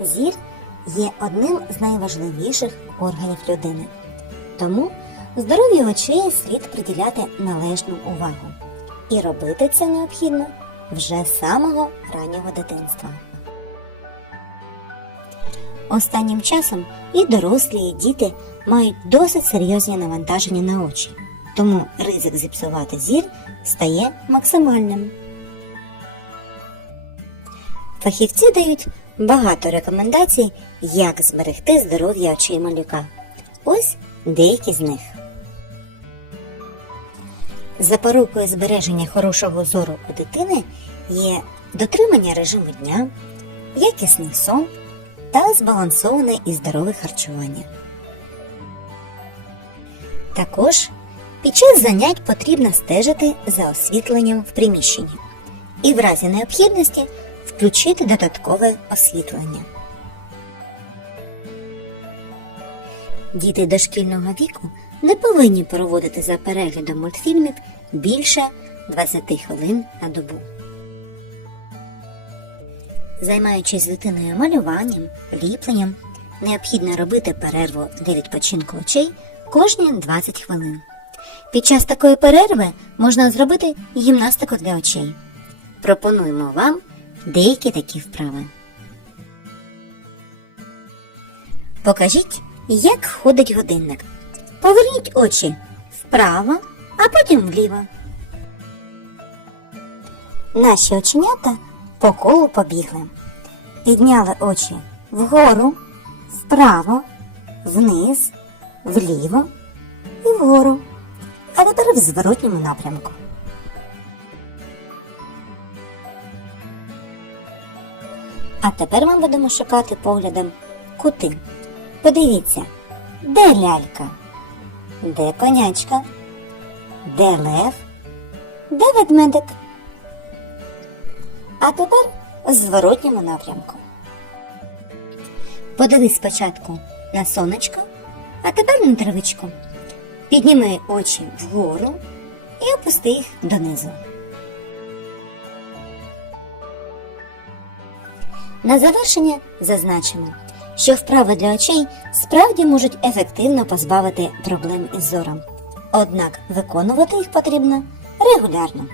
Зір є одним з найважливіших органів людини. Тому здоров'ю очей слід приділяти належну увагу. І робити це необхідно вже з самого раннього дитинства. Останнім часом і дорослі, і діти мають досить серйозні навантаження на очі, тому ризик зіпсувати зір стає максимальним. Фахівці дають багато рекомендацій, як зберегти здоров'я очей малюка. Ось деякі з них. Запорукою збереження хорошого зору у дитини є дотримання режиму дня, якісний сон та збалансоване і здорове харчування. Також під час занять потрібно стежити за освітленням в приміщенні і в разі необхідності включити додаткове освітлення. Діти дошкільного віку не повинні проводити за переглядом мультфільмів більше 20 хвилин на добу. Займаючись дитиною малюванням, ліпленням, необхідно робити перерву для відпочинку очей кожні 20 хвилин. Під час такої перерви можна зробити гімнастику для очей. Пропонуємо вам деякі такі вправи. Покажіть, як ходить годинник. Поверніть очі вправо, а потім вліво. Наші оченята по колу побігли. Підняли очі вгору, вправо, вниз, вліво і вгору. А тепер в зворотньому напрямку. А тепер ми будемо шукати поглядом кути. Подивіться, де лялька, де конячка, де лев, де ведмедик. А тепер зворотньому напрямку. Подивись спочатку на сонечко, а тепер на травичку. Підніми очі вгору і опусти їх донизу. На завершення зазначимо, що вправи для очей справді можуть ефективно позбавити проблем із зором. Однак виконувати їх потрібно регулярно.